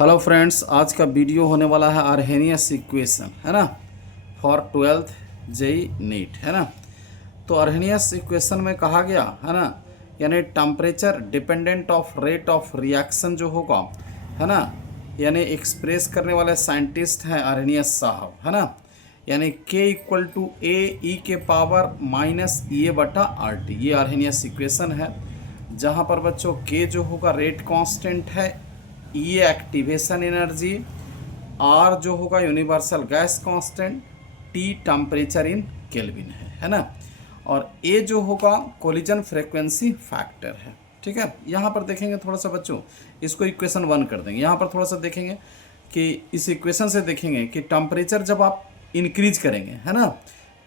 Hello friends, आज का video होने वाला है अर्हेनियस इक्वेशन, है ना, फॉर 12th जेई नीट, है ना। तो अर्हेनियस इक्वेशन में कहा गया है ना, यानी temperature dependent of rate of reaction जो होगा, है ना, यानी एक्सप्रेस करने वाले साइंटिस्ट हैं अर्हेनियस साहब, है ना। यानी K इक्वल टू ए ई के पावर माइनस ए बटा आर टी, ये अर्हेनियस इक्वेशन है, जहाँ पर बच्चों K जो होगा रेट कांस्टेंट है, ये एक्टिवेशन एनर्जी, आर जो होगा universal gas constant, T temperature in kelvin है ना, और ए जो होगा कोलिजन फ्रीक्वेंसी फैक्टर है। ठीक है, यहाँ पर देखेंगे थोड़ा सा बच्चों, इसको इक्वेशन 1 कर देंगे। यहाँ पर थोड़ा सा देखेंगे कि इस इक्वेशन से देखेंगे कि टेम्परेचर जब आप इंक्रीज करेंगे, है ना,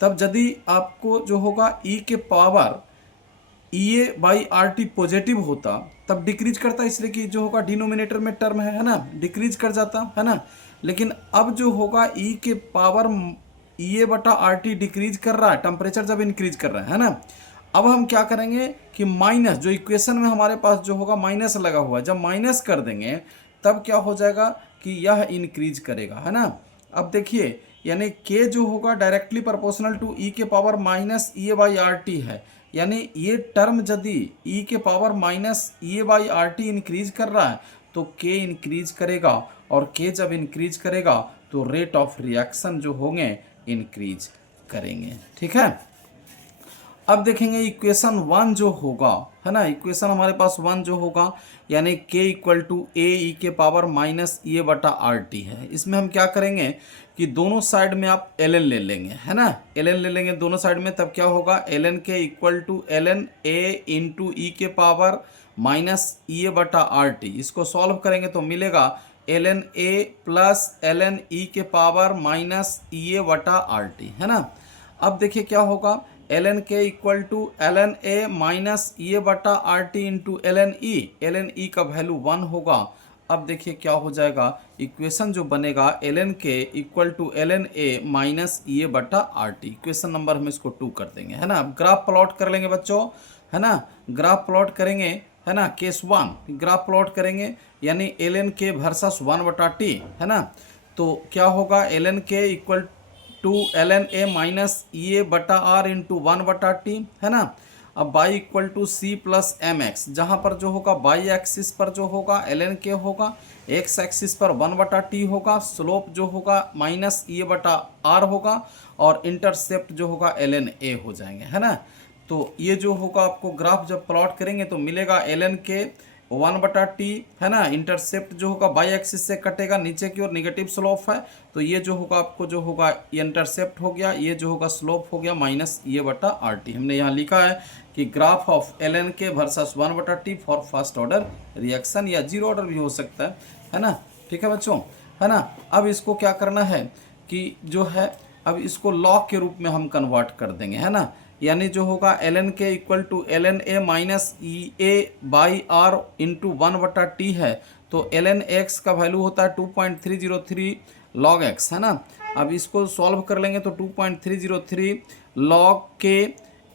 तब यदि आपको जो होगा ई के power E A by R T positive होता तब डिक्रीज करता, इसलिए कि जो होगा डिनोमिनेटर में टर्म है ना, डिक्रीज कर जाता, है ना। लेकिन अब जो होगा ई के पावर ई ए बटा आर टी डिक्रीज कर रहा है, टेम्परेचर जब इंक्रीज कर रहा है ना। अब हम क्या करेंगे कि माइनस, जो इक्वेशन में हमारे पास जो होगा माइनस लगा हुआ है, जब माइनस कर देंगे तब क्या हो जाएगा कि यह इंक्रीज करेगा, है ना। अब देखिए, यानी के जो होगा डायरेक्टली प्रोपोर्शनल टू ई के power minus E A by R T है, यानी ये टर्म यदि ई के power minus E A by R T increase कर रहा है तो के इंक्रीज करेगा, और के जब इंक्रीज करेगा तो रेट ऑफ रिएक्शन जो होंगे इंक्रीज करेंगे। ठीक है, अब देखेंगे इक्वेशन 1 जो होगा, है ना, इक्वेशन हमारे पास 1 जो होगा यानी k इक्वल टू ए ई के पावर माइनस ए बटा आर टी है। इसमें हम क्या करेंगे कि दोनों साइड में आप ln ले लेंगे, है ना, ln ले लेंगे दोनों साइड में, तब क्या होगा ln के equal to ln a into e के पावर माइनस ए बटा आर टी। इसको सॉल्व करेंगे तो मिलेगा ln a प्लस ln ई के पावर माइनस ए बटा आर टी, है ना। अब देखिए क्या होगा, ln के equal to ln a minus A बटा R T into ln e का वैल्यू 1 होगा। अब देखिए क्या हो जाएगा, इक्वेशन जो बनेगा ln के equal to ln a minus A बटा आर टी, इक्वेशन नंबर हम इसको 2 कर देंगे, है ना। अब ग्राफ प्लॉट कर लेंगे बच्चों, है ना, ग्राफ प्लॉट करेंगे, है ना, केस 1 ग्राफ प्लॉट करेंगे, यानी ln के वर्सेस 1 बटा टी, है ना। तो क्या होगा, ln के equal to ln a minus A बटा आर इंटू 1 बटा टी, है ना। अब Y equal to C plus M X, जहाँ पर जो होगा बाई एक्सिस पर जो होगा ln के होगा, एक्स एक्सिस पर 1 बटा टी होगा, स्लोप जो होगा माइनस ए बटा आर होगा, और इंटरसेप्ट जो होगा ln a हो जाएंगे, है ना। तो ये जो होगा आपको ग्राफ जब प्लॉट करेंगे तो मिलेगा ln के 1 बटा टी, है ना, इंटरसेप्ट जो होगा बाई एक्सिस से कटेगा, नीचे की ओर निगेटिव स्लोप है, तो ये जो होगा आपको जो होगा ये इंटरसेप्ट हो गया, ये जो होगा स्लोप हो गया माइनस ए बटा आर टी। हमने यहाँ लिखा है कि ग्राफ ऑफ ln के वर्सेस 1 बटा T for first order reaction, या जीरो ऑर्डर भी हो सकता है ना। ठीक है बच्चों, है ना। अब इसको क्या करना है कि जो है, अब इसको लॉग के रूप में हम कन्वर्ट कर देंगे, है ना, यानी जो होगा ln के equal to ln a minus E A by R into 1 बटा टी है, तो ln x का वैल्यू होता है 2.303 log x, है ना। अब इसको सॉल्व कर लेंगे तो 2.303 log के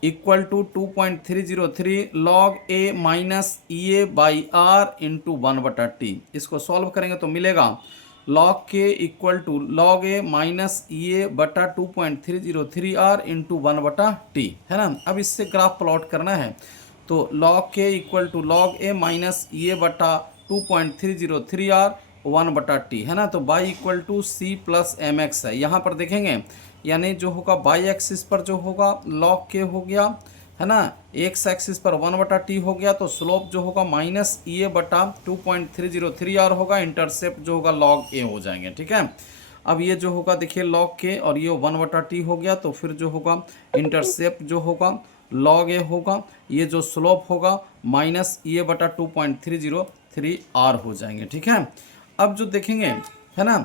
equal to 2.303 log a minus E A by R into 1 बटा टी। इसको सॉल्व करेंगे तो मिलेगा log के equal to log a minus A बटा 2.303 आर इंटू 1 बटा टी, है ना। अब इससे ग्राफ प्लॉट करना है तो log के equal to log a minus A बटा 2.303 आर 1 बटा टी, है ना। तो Y equal to C plus M X है, यहाँ पर देखेंगे, यानी जो होगा बाई एक्सिस पर जो होगा log के हो गया, है ना, एक्स एक्सिस पर 1 बटा टी हो गया, तो स्लोप जो होगा माइनस ए बटा 2.303 आर होगा, इंटरसेप्ट जो होगा log ए हो जाएंगे। ठीक है, अब ये जो होगा देखिए log के, और ये 1 बटा टी हो गया, तो फिर जो होगा इंटरसेप्ट जो होगा log ए होगा, ये जो स्लोप होगा माइनस ए बटा 2.303 आर हो जाएंगे। ठीक है, अब जो देखेंगे, है ना,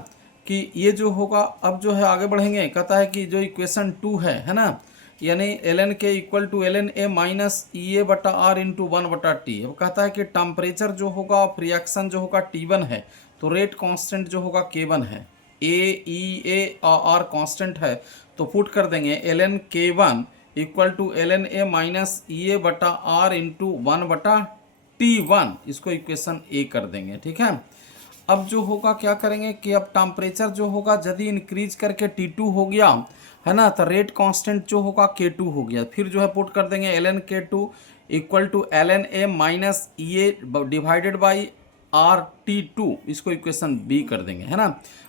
कि ये जो होगा, अब जो है आगे बढ़ेंगे, कहता है कि जो इक्वेशन 2 है ना, यानी ln के equal to ln a minus E A बटा आर इंटू 1 बटा टी। अब कहता है कि टेम्परेचर जो होगा ऑफ रिएक्शन जो होगा T1 है, तो रेट कांस्टेंट जो होगा K1 है, ए आर कांस्टेंट है, तो पुट कर देंगे ln K1 equal to ln a minus E A बटा आर इंटू 1 बटा T1, इसको इक्वेशन ए कर देंगे। ठीक है, अब जो होगा क्या करेंगे कि अब टेम्परेचर जो होगा यदि इंक्रीज करके T2 हो गया है ना, तो रेट कांस्टेंट जो होगा K2 हो गया। फिर जो है पुट कर देंगे ln K2 equal to ln A minus E divided by RT2, इसको इक्वेशन बी कर देंगे है ना।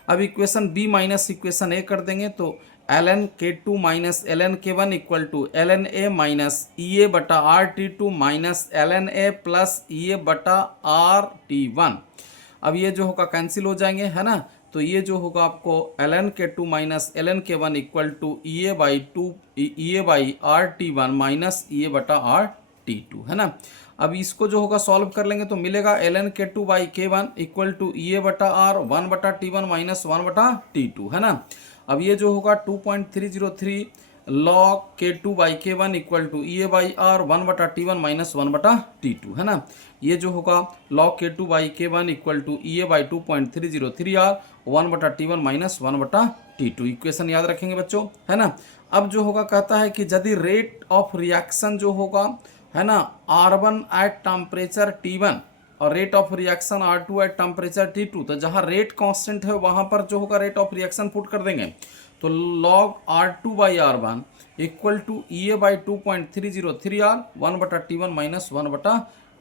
अब equation B minus equation A कर देंगे तो ln K2 minus ln K1 equal to ln A minus EA बटा RT2 minus ln A plus EA बटा RT1। अब ये जो होगा कैंसिल हो जाएंगे है ना, तो ये जो होगा आपको ln K2 minus ln K1 equal to EA by RT1 minus EA बटा RT2 है ना। अब इसको जो होगा सॉल्व कर लेंगे तो मिलेगा ln K2 by K1 equal to EA बटा R 1 बटा T1 माइनस 1 बटा T2 है ना। अब ये जो होगा 2.303 log K2 by K1 equal to EA by R 1 बटा T1 माइनस 1 बटा T2 है ना। ये जो होगा log K2 by K1 equal to EA by 2.303 R 1 बटा T1 माइनस 1 बटा T2। इक्वेशन याद रखेंगे बच्चों है ना। अब जो होगा कहता है कि यदि रेट ऑफ रिएक्शन जो होगा है ना R1 एट टेम्परेचर T1 और rate of reaction R2 at temperature T2, तो जहाँ रेट कांस्टेंट है वहाँ पर जो होगा रेट ऑफ रिएक्शन पुट कर देंगे। तो log R2 by R1 equal to EA by 2.303 R 1 बटा T1 माइनस 1 बटा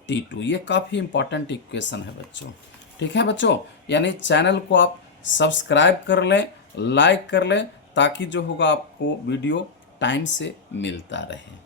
T2। ये काफ़ी इंपॉर्टेंट इक्वेशन है बच्चों। ठीक है बच्चों, यानी चैनल को आप सब्सक्राइब कर लें, लाइक कर लें, ताकि जो होगा आपको वीडियो टाइम से मिलता रहे।